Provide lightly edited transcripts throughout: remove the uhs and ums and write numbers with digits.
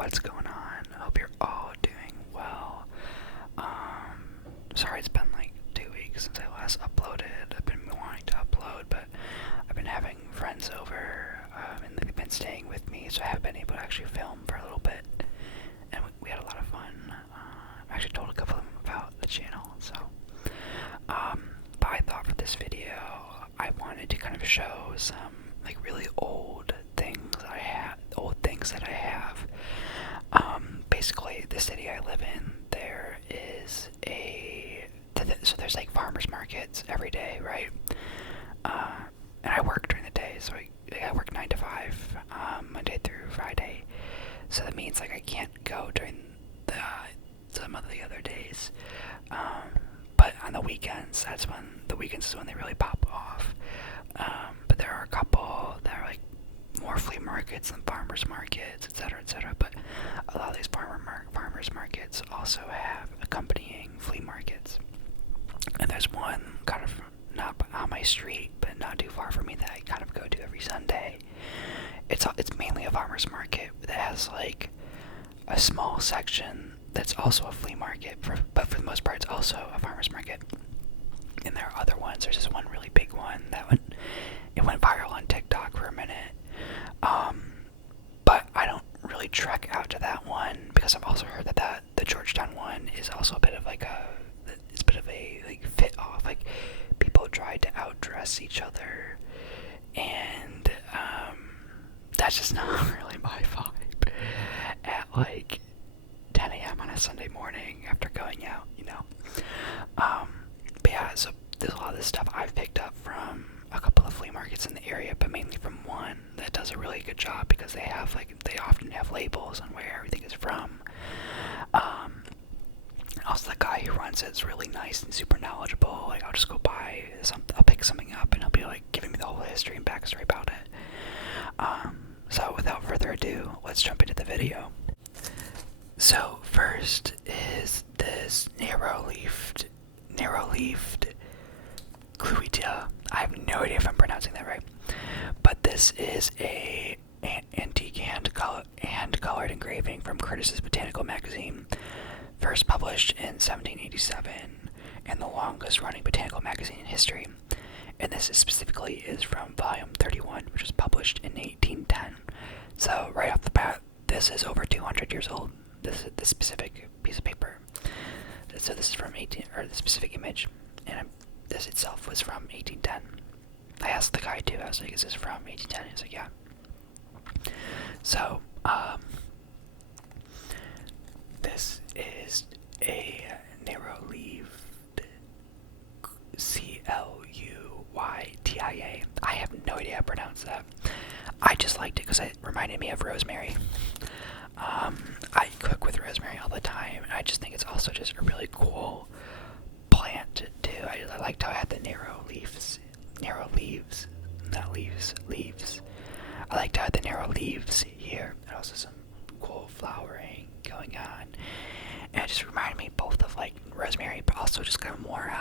what's going on? I hope you're all doing well. Sorry it's been like 2 weeks since I last uploaded. I've been wanting to upload, but I've been having friends over, and they've been staying with me, so I haven't been able to actually film for a little bit, and we had a lot of fun. I actually told a couple of them about the channel, so, but I thought for this video, I wanted to kind of show some, like, really old things that I have. Basically, the city I live in, there is so there's like farmers markets every day, right? And I work during the day, so I work 9 to 5, Monday through Friday. So that means like I can't go during some of the other days. But on the weekends, the weekends is when they really pop off. But there are a couple that are like more flea markets than farmers markets, etc., etc. But a lot of these farmers markets also have accompanying flea markets. And there's one kind of not on my street, but not too far from me, that I kind of go to every Sunday. It's mainly a farmers market that has like a small section that's also a flea market, but for the most part, it's also a farmers market. And there are other ones. There's this one really big one it went viral on TikTok for a minute. But I don't really trek out to that one because I've also heard that the Georgetown one is also a bit of like a like fit off. Like people try to outdress each other, and that's just not really my vibe at like 10 a.m. on a Sunday morning after going out, you know. But yeah, so there's a lot of this stuff I've picked up from a couple of flea markets in the area, but mainly from one that does a really good job because they often have labels on where everything is from. Also, the guy who runs it is really nice and super knowledgeable. Like, I'll just go buy something, I'll pick something up, and he'll be like giving me the whole history and backstory about it. So without further ado, let's jump into the video. So first is this narrow-leafed Cluidia. I have no idea if I'm pronouncing that right, but this is an antique hand-colored engraving from Curtis's Botanical Magazine, first published in 1787, and the longest-running botanical magazine in history. And this specifically is from volume 31, which was published in 1810. So right off the bat, this is over 200 years old. This specific piece of paper. So this is from the specific image, and this itself was from 1810. I asked the guy too. I was like, "Is this from 1810?" He was like, "Yeah." So, this is a narrow-leaved Cluitia. I have no idea how to pronounce that. I just liked it because it reminded me of rosemary. I cook with rosemary all the time, and I just think it's also just a really cool plant too. I liked how it had the leaves. I liked how it had the narrow leaves here, and also some cool flowering going on. And it just reminded me both of like rosemary, but also just kind of more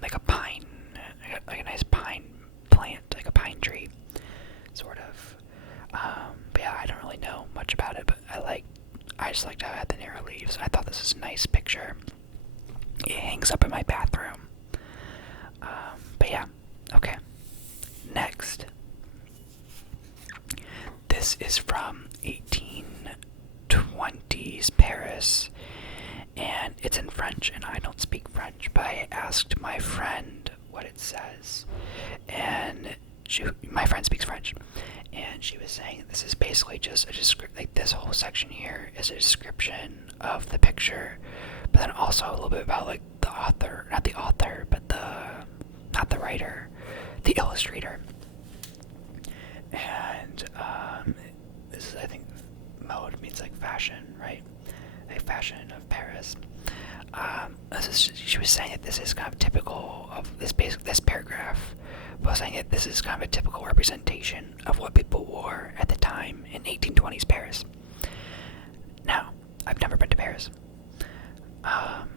like a pine, like a nice pine plant, like a pine tree, sort of. But yeah, I don't really know much about it, but I just liked how it had the narrow leaves. I thought this was a nice picture. It hangs up in my bathroom. But yeah, okay. Next. This is from 1820s Paris, and it's in French, and I don't speak French, but I asked my friend what it says, and my friend speaks French, and she was saying this is basically just a description. Like, this whole section here is a description of the picture, but then also a little bit about like the author, not the author, but not the writer, the illustrator. And this is, I think, mode means like fashion, right? Like fashion of Paris. She was saying that this is kind of typical of this paragraph. But I was saying that this is kind of a typical representation of what people wore at the time in 1820s Paris. Now, I've never been to Paris. And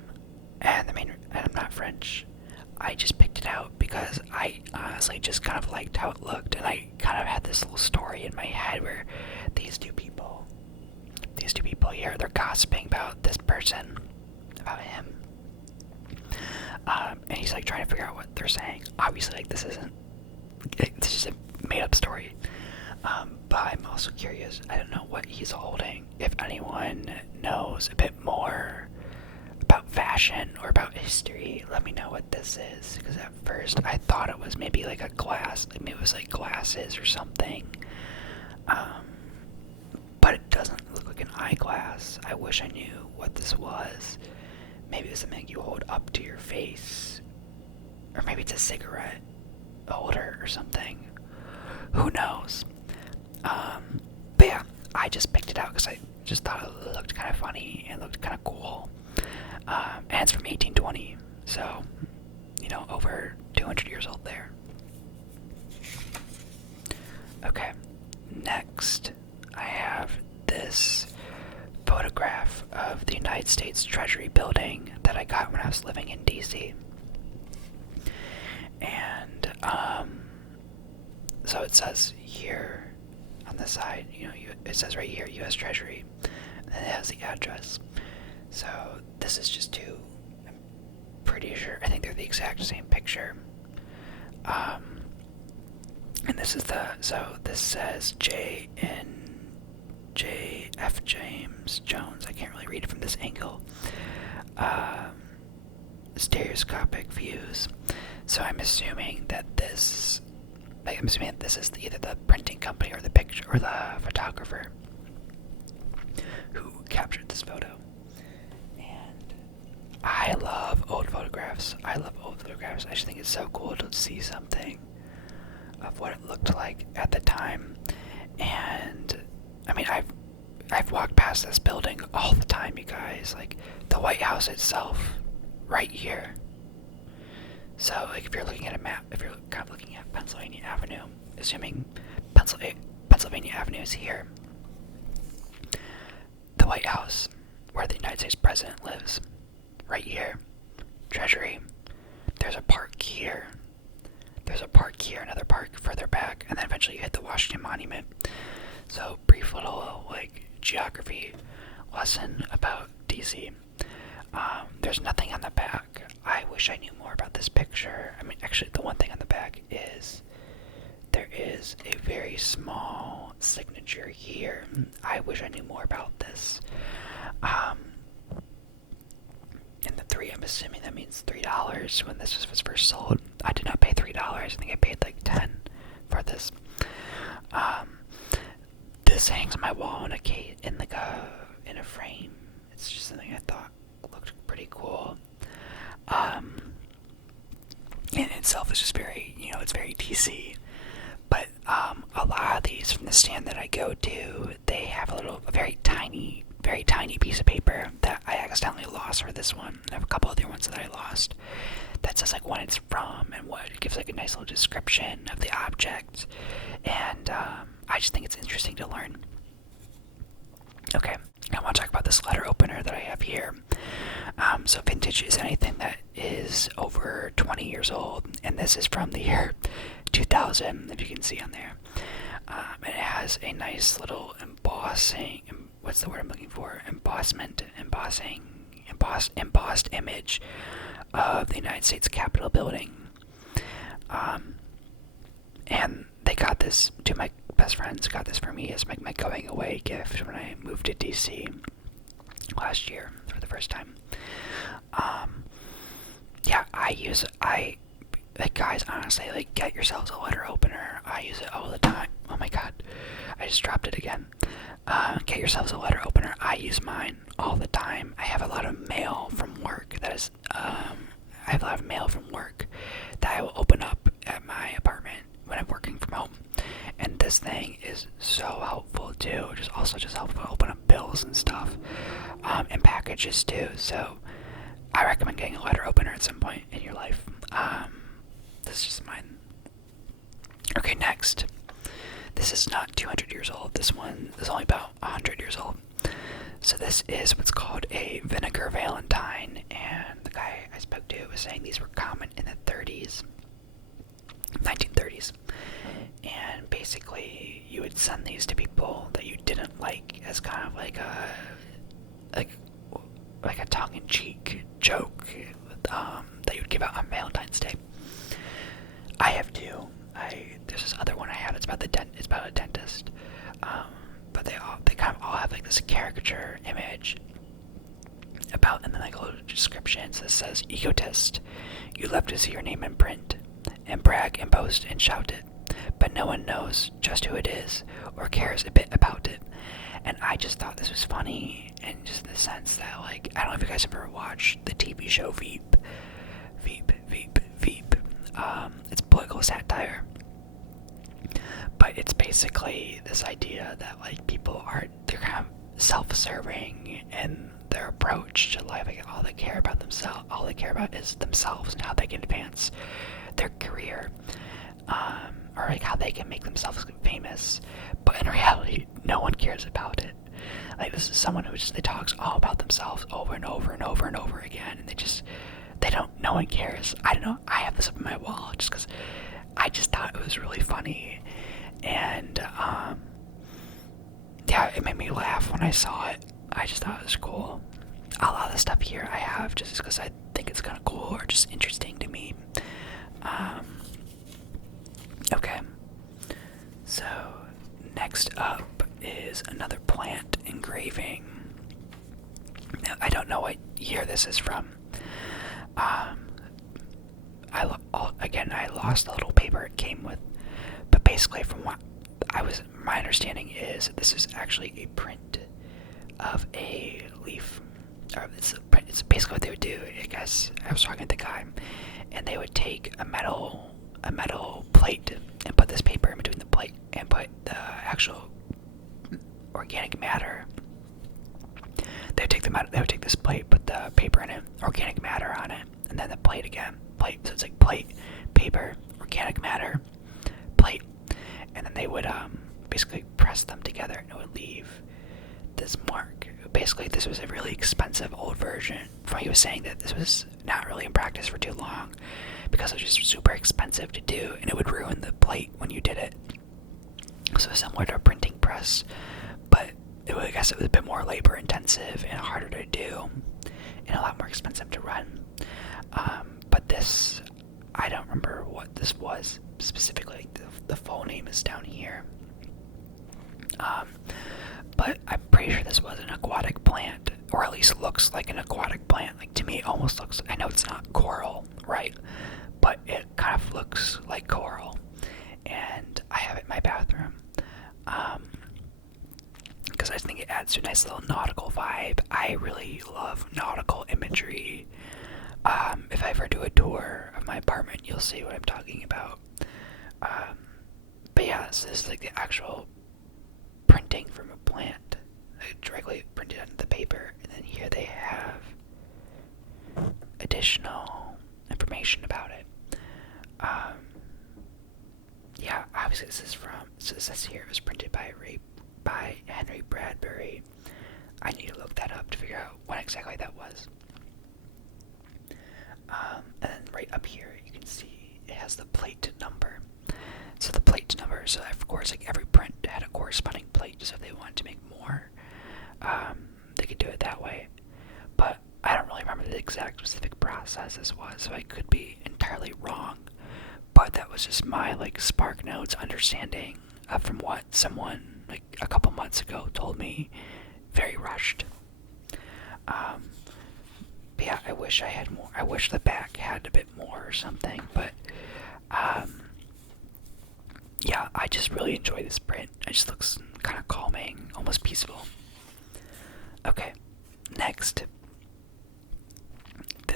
I'm not French. I just picked it out because I honestly just kind of liked how it looked, and I kind of had this little story in my head where these two people here. They're gossiping about this person, about him. And he's like trying to figure out what they're saying. Obviously, like this is a made-up story. But I'm also curious. I don't know what he's holding. If anyone knows a bit more about fashion or about history, let me know what this is. Because at first I thought it was maybe like a glass, like maybe it was like glasses or something. But it doesn't look like an eyeglass. I wish I knew what this was. Maybe it's something you hold up to your face. Or maybe it's a cigarette holder or something. Who knows? But yeah, I just picked it out because I just thought it looked kind of funny and looked kind of cool. And it's from 1820, so, over 200 years old there. Okay, next I have this photograph of the United States Treasury building that I got when I was living in DC. And, so it says here on the side, it says right here, U.S. Treasury, and then it has the address. So this is just two, I'm pretty sure, I think they're the exact same picture. And this is this says J.F. James Jones. I can't really read it from this angle. Stereoscopic views. So I'm assuming that this is either the printing company or the picture or the photographer who captured this photo. And I love old photographs. I just think it's so cool to see something of what it looked like at the time. And I mean, I've walked past this building all the time, you guys. Like the White House itself, right here. So, like, if you're looking at a map, if you're kind of looking at Pennsylvania Avenue, assuming Pennsylvania Avenue is here, the White House, where the United States President lives, right here, Treasury, there's a park here, another park further back, and then eventually you hit the Washington Monument. So, brief little, like, geography lesson about DC. There's nothing on the back. I wish I knew more about this picture. I mean, actually, the one thing on the back is there is a very small signature here. I wish I knew more about this. And the three, I'm assuming that means $3 when this was first sold. I did not pay $3. I think I paid like $10 for this. This hangs on my wall in a frame. It's just something I thought looked pretty cool. In itself, it's just very, it's very DC. But a lot of these from the stand that I go to, they have a very tiny piece of paper that I accidentally lost for this one. I have a couple other ones that I lost that says like when it's from and what. It gives like a nice little description of the object. And I just think it's interesting to learn. Okay, I want to talk about this letter opener that I have here. So vintage is anything that is over 20 years old, and this is from the year 2000, if you can see on there. And it has a nice little embossing, what's the word I'm looking for? Embossed image of the United States Capitol building. And they got this, two of my best friends got this for me as my going away gift when I moved to DC last year for the first time. Guys, honestly, like, get yourselves a letter opener. I use it all the time. Oh my god, I just dropped it again. Get yourselves a letter opener. I use mine all the time. I have a lot of mail from work that I will open up at my apartment when I'm working from home. And this thing is so helpful too. Just helpful to open up bills and stuff, and packages too. So I recommend getting a letter opener at some point in your life. This is just mine. Okay, next. This is not 200 years old. This one is only about 100 years old. So this is what's called a Vinegar Valentine, and the guy I spoke to was saying these were common in the 1930s. And basically, you would send these to people that you didn't like as kind of like like like a tongue-in-cheek joke that you would give out on Valentine's Day. I have two. There's this other one I have. It's about it's about a dentist. But they kind of all have like this caricature image about, and then like a little description that says, "Egotist, you love to see your name in print, and brag and boast and shout it, but no one knows just who it is or cares a bit about it." And I just thought this was funny, and just in the sense that, like, I don't know if you guys ever watched the TV show Veep. It's political satire, but it's basically this idea that, like, they're kind of self-serving in their approach to life. Like, all they care about is themselves and how they can advance their career, or like how they can make themselves famous. But in reality, no one cares about it. Like, this is someone who just, they talks all about themselves over and over and over and over again, and no one cares. I don't know, I have this up on my wall just because I just thought it was really funny, and yeah, it made me laugh when I saw it. I just thought it was cool. A lot of the stuff here I have just because I think it's kind of cool or just interesting to me. Okay, so next up is another plant engraving. Now, I don't know what year this is from. I lost the little paper it came with, but basically from what my understanding is this is actually a print of a leaf. Or it's basically what they would do. I guess I was talking to the guy, and they would take a metal plate and put this paper in between the plate and put the actual organic matter. They would take this plate, put the paper in it, organic matter on it, and then the plate again. So it's like plate, paper, organic matter, plate, and then they would basically press them together, and it would leave this mark. Basically, this was a really expensive old version. He was saying that this was not really in practice for too long because it was just super expensive to do, and it would ruin the plate when you did it. So similar to a printing press, but I guess it was a bit more labor intensive and harder to do, and a lot more expensive to run. But this, I don't remember what this was specifically. The full name is down here. But I'm pretty sure this was an aquatic plant, or at least looks like an aquatic plant. Like, to me, it almost looks, I know it's not coral, right? But it kind of looks like coral. And I have it in my bathroom. Because I think it adds to a nice little nautical vibe. I really love nautical imagery. If I ever do a tour of my apartment, you'll see what I'm talking about. But yeah, so this is like the actual printing from a plant, directly printed onto the paper, and then here they have additional information about it. Yeah, obviously so it says here it was printed by Henry Bradbury. I need to look that up to figure out what exactly that was. And then right up here you can see it has the plate number. So the plate number, so of course, like, every print had a corresponding plate, so if they wanted to make more, they could do it that way. But I don't really remember the exact specific process this was, so I could be entirely wrong. But that was just my, like, Spark Notes understanding from what someone, like, a couple months ago told me, very rushed. But yeah, I wish I had more. I wish the back had a bit more or something, but yeah, I just really enjoy this print. It just looks kind of calming, almost peaceful. Okay, next.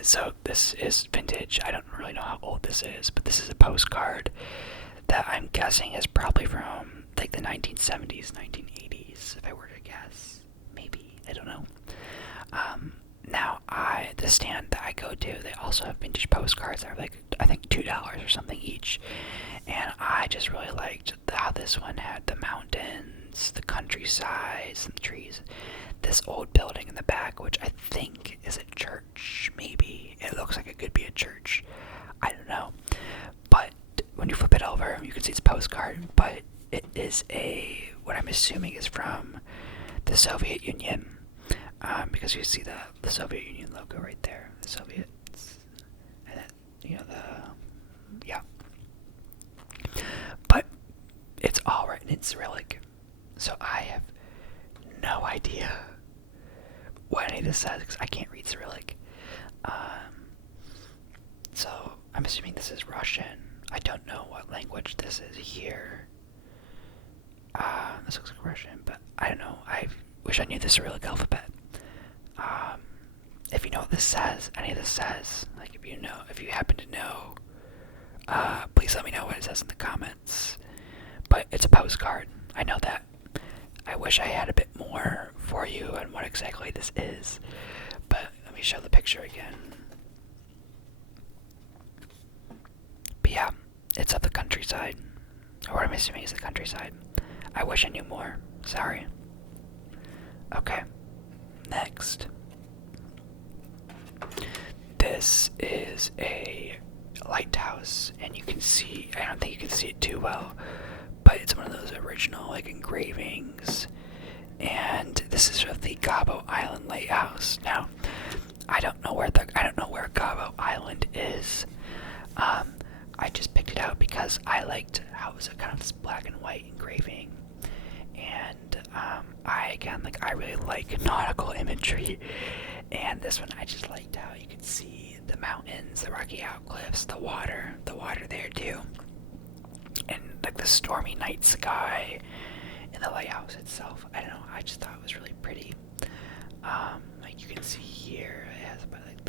So this is vintage. I don't really know how old this is, but this is a postcard that I'm guessing is probably from like the 1970s, 1980s, if I were to guess. Maybe, I don't know. Now, the stand that I go to, they also have vintage postcards that are like, I think $2 or something each. And I just really liked how this one had the mountains, the countryside, and the trees. This old building in the back, which I think is a church, maybe. It looks like it could be a church. I don't know. But when you flip it over, you can see it's a postcard, but it is what I'm assuming is from the Soviet Union. because you see the Soviet Union logo right there, the Soviets, and then, yeah. But it's all written in Cyrillic, so I have no idea what any of this says because I can't read Cyrillic. So I'm assuming this is Russian. I don't know what language this is here. This looks like Russian, but I don't know. I wish I knew the Cyrillic alphabet. If you know what this says, any of this says, like if you happen to know, please let me know what it says in the comments. But it's a postcard. I know that. I wish I had a bit more for you on what exactly this is. But let me show the picture again. But yeah, it's of the countryside. Or what I'm assuming is the countryside. I wish I knew more. Sorry. Okay. Next. This is a lighthouse, and you can see, I don't think you can see it too well, but it's one of those original engravings, and this is of the Gabo Island Lighthouse. Now, I don't know where Gabo Island is. I just picked it out because I liked how it was a kind of this black and white engraving, and I really like nautical imagery, and this one I just liked how you could see the mountains, the rocky outcliffs, the water there too, and like the stormy night sky in the lighthouse itself. I don't know, I just thought it was really pretty. Like you can see here, it has about like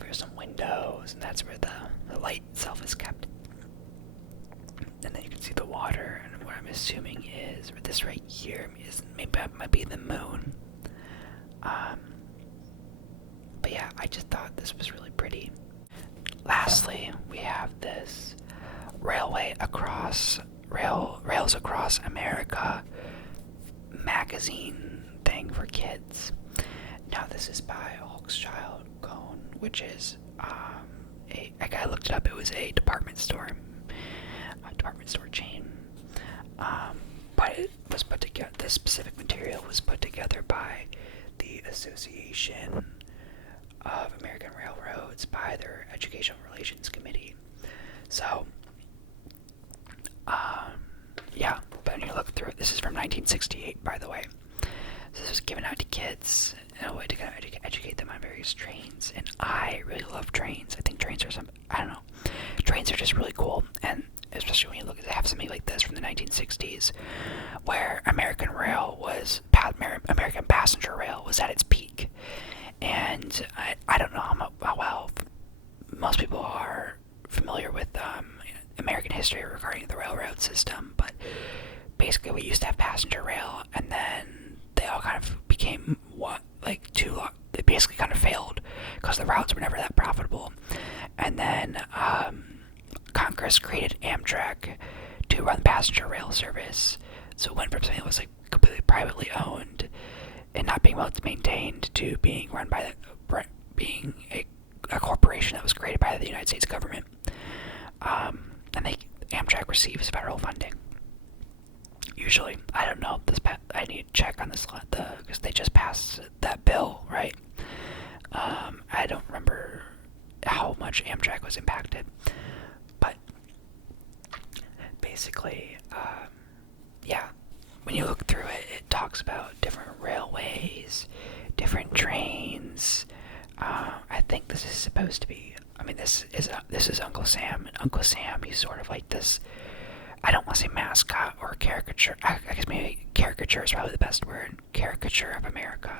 there's some windows, and that's where the light itself is kept. And then you can see the water, and what I'm assuming is, or this right here is maybe that might be the moon. But yeah, I just thought this was really pretty. Lastly, we have this Rails Across America magazine thing for kids. Now this is by Hochschild Cone, which is I looked it up. It was a department store chain. But it was put together. This specific material was put together by the Association of American Railroads by their Educational Relations Committee. So, yeah. But when you look through it, this is from 1968, by the way. So this was given out to kids in a way to kind of educate them on various trains. And I really love trains. I think trains are trains are just really cool. And especially when you look at have something like this from the 1960s, where American passenger rail was at its peak. And I don't know how well most people are familiar with American history regarding the railroad system, but basically we used to have passenger rail, and then they all kind of became too long. They basically kind of failed because the routes were never that profitable. And then Congress created Amtrak to run passenger rail service. So it went from something that was like completely privately owned and not being well maintained to being run by being a corporation that was created by the United States government. And Amtrak receives federal funding. Usually, I don't know. I need to check on this because they just passed that bill, right? I don't remember how much Amtrak was impacted, but basically, yeah. When you look through it, it talks about different railways, different trains. I think this is supposed to be. I mean, this is Uncle Sam, and Uncle Sam, he's sort of like this. I don't want to say mascot or caricature. I guess maybe caricature is probably the best word. Caricature of America.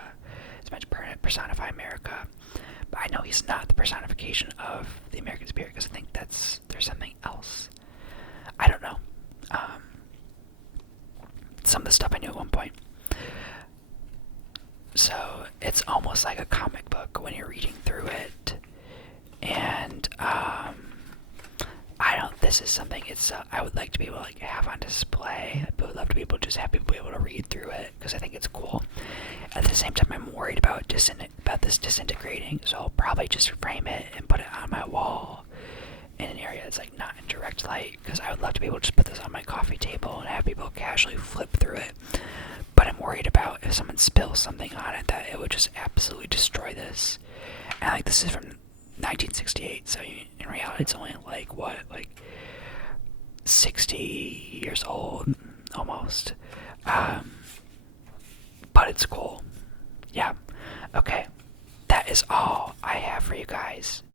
It's meant to personify America. But I know he's not the personification of the American spirit, because I think there's something else. I don't know. Some of the stuff I knew at one point. So it's almost like a comic book when you're reading through it. And this is something I would like to be able to have on display. I would love to be able to just have people be able to read through it, because I think it's cool. At the same time, I'm worried about this disintegrating, so I'll probably just frame it and put it on my wall in an area that's like not in direct light, because I would love to be able to just put this on my coffee table and have people casually flip through it. But I'm worried about if someone spills spill something on it that it would just absolutely destroy this. And like this is from 1968, so in reality it's only like what, like 60 years old almost. But it's cool. Yeah. Okay. That is all I have for you guys.